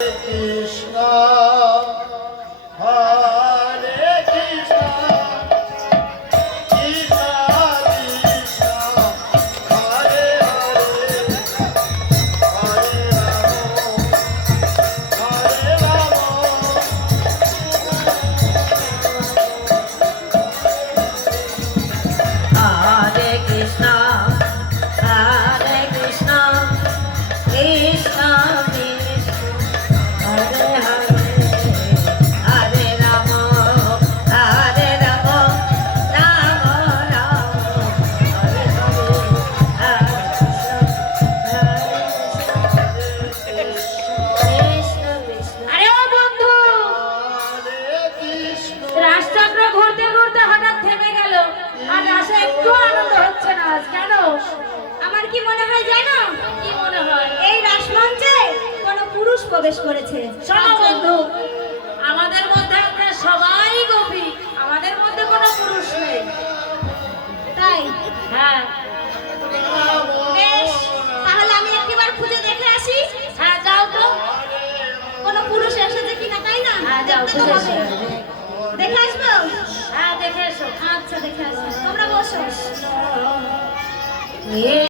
Krishna, Hare Krishna, Krishna Krishna, Hare Hare, Hare Rama, Hare Krishna, Hare Krishna, Krishna Krishna, Hare Hare, Hare Rama, Hare Rama, Rama Rama, Hare Hare, Hare Krishna, Krishna. আরে ও বন্ধু, Hare Krishna. রাজচক্র ঘুরতে ঘুরতে হঠাৎ থেমে গেল। আর রাসে একটু আনন্দ হচ্ছে না আজ, কেন? আমার কি মনে হয় জানো? কি মনে হয়? এই রাসমঞ্চে কোনো পুরুষ প্রবেশ করেছে। শোনো বন্ধু, আমাদের মধ্যে আমরা সবাই গোপী, আমাদের মধ্যে কোনো পুরুষ নেই। তাই হ্যাঁ বেশ, তাহলে আমি একবার খুঁজে দেখে আসি হ্যাঁ, যাও তো। কোনো পুরুষ এসেছে কিনা, তাই না? হ্যাঁ যাও, দেখতে তো বুঝে হবে। এসো। দেখে আসবো? হ্যাঁ দেখে এসো। আচ্ছা, দেখে আসবো। তোমরা বসো। এ